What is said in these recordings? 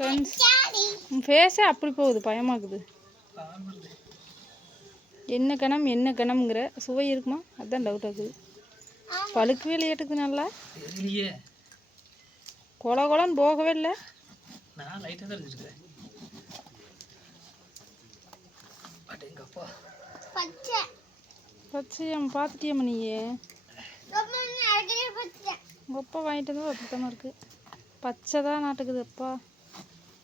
Friends உன் ஃபேஸே அப்படி போகுது, பயமாகுது. என்ன கணம்ங்கிற சுவை இருக்குமா? அதுதான் டவுட் ஆகுது. பழுக்கவே இல்லையாட்டுக்கு நல்லா கொல கொலன்னு போகவே இல்லை. நான் லைட்டாக தான் இருந்துருக்கேன். பச்சையம் பார்த்துட்டியம்மா நீயே? உங்கள் அப்பா வாங்கிட்டு வந்து அப்படித்தாம்மா இருக்குது. பச்சை தான் நாட்டுக்குது அப்பா.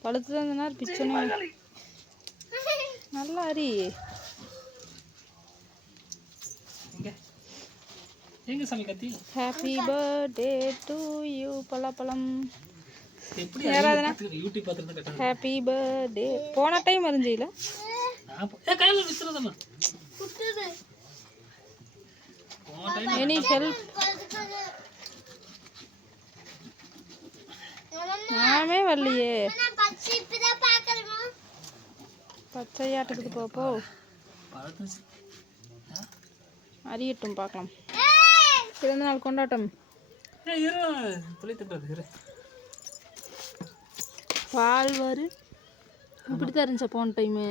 பழுத்து தான் இந்த நேரம் பிச்சனே நல்லா அரி. ஹாப்பி பர்த்டே டு யூ பலாப்பழம். யாராவதுனா ஹாப்பி பர்த்டே போன டைம் அறிஞ்சில எனி ஹெல்ப் நாமே வரலையே. பச்சையாட்டுக்குது பாப்போ. அறியட்டும் பார்க்கலாம். பிறந்த நாள் கொண்டாட்டம். பால் வரு இப்படி தான் இருந்துச்சா போன டைமு?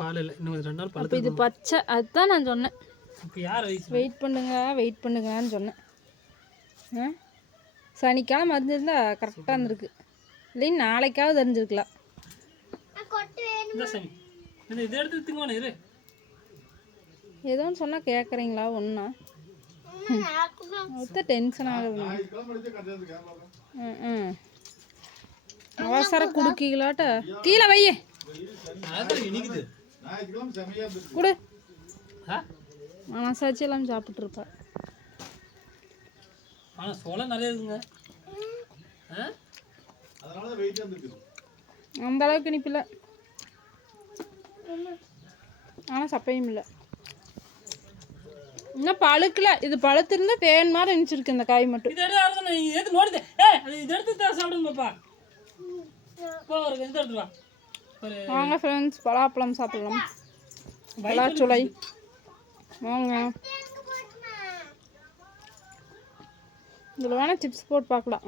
பால் இல்லை, இன்னும் 2 நாள் அப்போ இது பச்சை. அதுதான் நான் சொன்னேன், வெயிட் பண்ணுங்கன்னு சொன்னேன். சனிக்கிழமை அறிஞ்சிருந்தா கரெக்டாக இருந்திருக்கு. இல்லைன்னு நாளைக்காவது அறிஞ்சிருக்கலாம். ஏதோன்னு சொன்னால் கேட்குறீங்களா? ஒன்றா ஒருத்தர் டென்ஷன் ஆகுது. அவசர குடுக்கீங்களாட்ட கீழே வையே குடு. மனசாட்சி எல்லாம் சாப்பிட்ருப்பா. ஆனால் சோளம் நிறைய இருக்குங்க. அந்த அளவுக்கு இனிப்பில்லை, ஆனால் சப்பையும் இல்லை. இன்னும் பழுக்கல. இது பழுத்திருந்தா தேன் மாதிரி நினச்சிருக்கு இந்த காய் மட்டும். வாங்க ஃப்ரெண்ட்ஸ், பலாப்பழம் சாப்பிடலாம். பலாச்சுளை வாங்க. இதில் வேணால் சிப்ஸ் போட்டு பார்க்கலாம்.